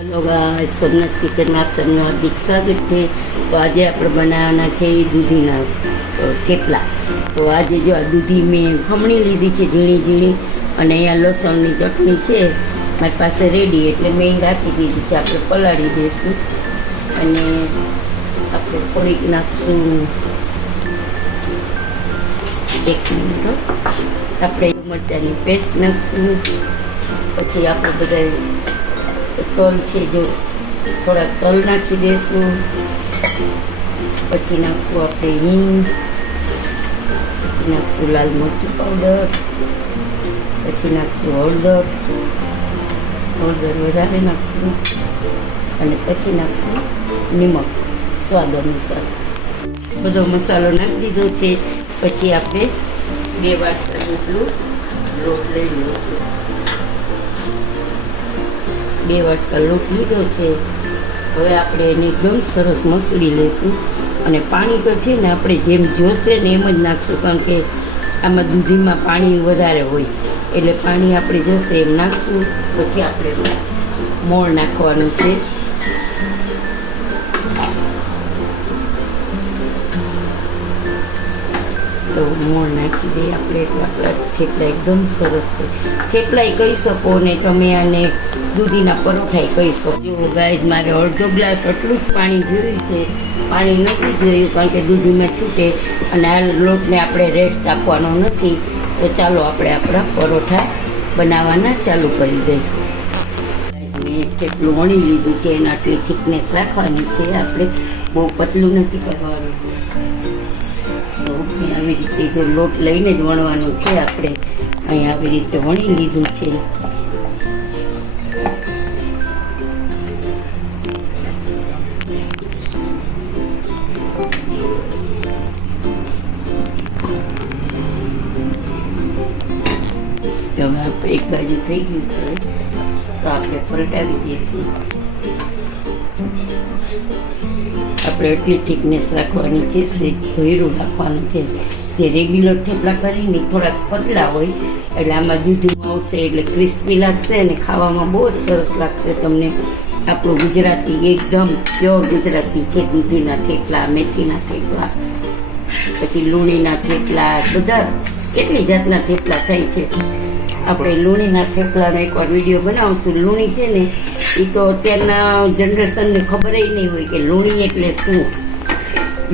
Hello guys, Somnath કિચનમાં આપ સૌનું હાર્દિક સ્વાગત છે. તો આજે આપણે બનાવવાના છે દૂધીના થેપલા. તો આજે જો આ દૂધી મેં ખમણી લીધી છે ઝીણી ઝીણી, અને અહીંયા લસણની ચટણી છે મારી પાસે રેડી, એટલે મેં રાખી દીધી છે. આપણે પલાળી દઈશું અને આપણે થોડીક નાખશું, એક મિનિટ, આપણે મરચાંની પેસ્ટ નાખશું. પછી આપણે બધા તલ છે જો થોડાક તલ નાખી દઈશું. પછી નાખશું આપણે હિંગ, પછી નાખશું લાલ મરચું પાવડર, પછી નાખશું હળદર વધારે નાખશું, અને પછી નાખશું નિમક સ્વાદ અનુસાર. બધો મસાલો નાખી દીધો છે. પછી આપણે 2 વાટકા જેટલું લોટ લઈ લઈશું. 2 વાટકા લોટ લીધો છે. હવે આપણે એને એકદમ સરસ મસળી લઈશું. અને પાણી તો છે ને આપણે જેમ જોશે ને એમ જ નાખશું, કારણ કે આમાં દૂધીમાં પાણી વધારે હોય, એટલે પાણી આપણે જોશે એમ નાખશું. પછી આપણે મોણ નાખવાનું છે. તો મોણ નાખી દઈએ આપણે. આપણા થેપલા એકદમ સરસ છે. થેપલાય કહી શકો ને તમે આને દૂધીના પરોઠાય કહી શકો. જો ગાઈઝ, મારે અડધો ગ્લાસ એટલું જ પાણી જોયું છે. પાણી નથી જોયું કારણ કે દૂધીમાં છૂટે, અને આ લોટને આપણે રેસ્ટ આપવાનો નથી. તો ચાલો આપણે આપણા પરોઠા બનાવવાના ચાલુ કરી દઈએ. મેં થેપલું વણી લીધું છે, એના આટલી થિકનેસ રાખવાની છે. આપણે બહુ પતલું નથી કરવાનું. તો આવી રીતે જો લોટ લઈને જ વણવાનું છે. આપણે અહીં આવી રીતે વણી લીધું છે. હવે આપણે એક બાજુ થઈ ગયું છે, તો આપણે પલટાવી દઈશું. આપણે એટલી થિકનેસ રાખવાની છે, ઘોયરું રાખવાનું છે. જે રેગ્યુલર થેપલા કરીને થોડાક પતલા હોય, એટલે આમાં દૂધીમાં આવશે એટલે ક્રિસ્પી લાગશે અને ખાવામાં બહુ જ સરસ લાગશે તમને. આપણું ગુજરાતી એકદમ પ્યોર ગુજરાતી છે. દૂધીના થેપલા, મેથીના થેપલા, પછી લૂણીના થેપલા, બધા કેટલી જાતના થેપલા થાય છે. આપણે લૂણીના થેપલાનો એકવાર વિડીયો બનાવશું. લૂણી છે ને એ તો અત્યારના જનરેશનને ખબર નહીં હોય કે લૂણી એટલે શું.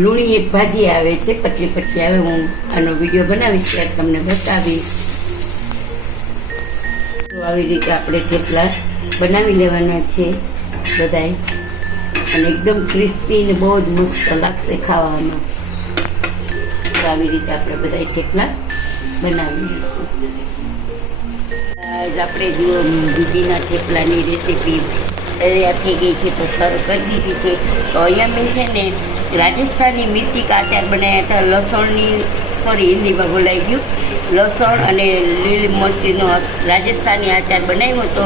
લૂણી એક ભાજી આવે છે, પતલી પતલી આવે. હું આનો વિડીયો બનાવીશ ત્યારે તમને બતાવીશ. તો આવી રીતે આપણે થેપલા બનાવી લેવાના છે બધાય, અને એકદમ ક્રિસ્પી ને બહુ જ મસ્ત લાગશે ખાવામાં. તો આવી રીતે આપણે બધા થેપલા બનાવી લઈશું. આપણે જો દૂધીના થેપલાની રેસીપી તૈયાર થઈ ગઈ છે, તો સર્વ કરી દીધી છે. તો અહીંયા મેં છે ને રાજસ્થાની મિર્ચી કા આચાર બનાવ્યા હતા. લસણની હિન્દીમાં બોલાઈ ગયું, લસણ અને લીલી મરચીનો રાજસ્થાની આચાર બનાવ્યો હતો.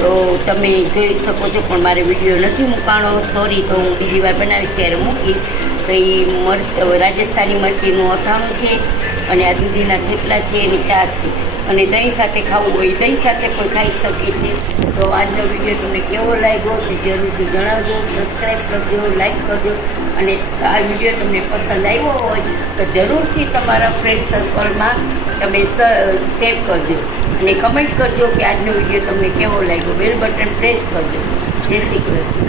તો તમે જોઈ શકો છો, પણ મારે વિડીયો નથી મૂકાણો, સોરી. તો હું બીજી વાર બનાવીશ ત્યારે મૂકીશ. તો એ રાજસ્થાની મરચીનું અથાણું છે, અને આ દૂધીના થેપલા છે, એની ચા છે. અને દહીં સાથે ખાવું હોય દહીં સાથે પણ ખાઈ શકીએ છીએ. તો આજનો વિડીયો તમને કેવો લાગ્યો તે જરૂરથી જણાવજો. સબસ્ક્રાઈબ કરજો, લાઈક કરજો, અને આ વિડીયો તમને પસંદ આવ્યો હોય તો જરૂરથી તમારા ફ્રેન્ડ સર્કલમાં તમે શેર કરજો, અને કમેન્ટ કરજો કે આજનો વિડીયો તમને કેવો લાગ્યો. બેલ બટન પ્રેસ કરજો. જય શ્રી કૃષ્ણ.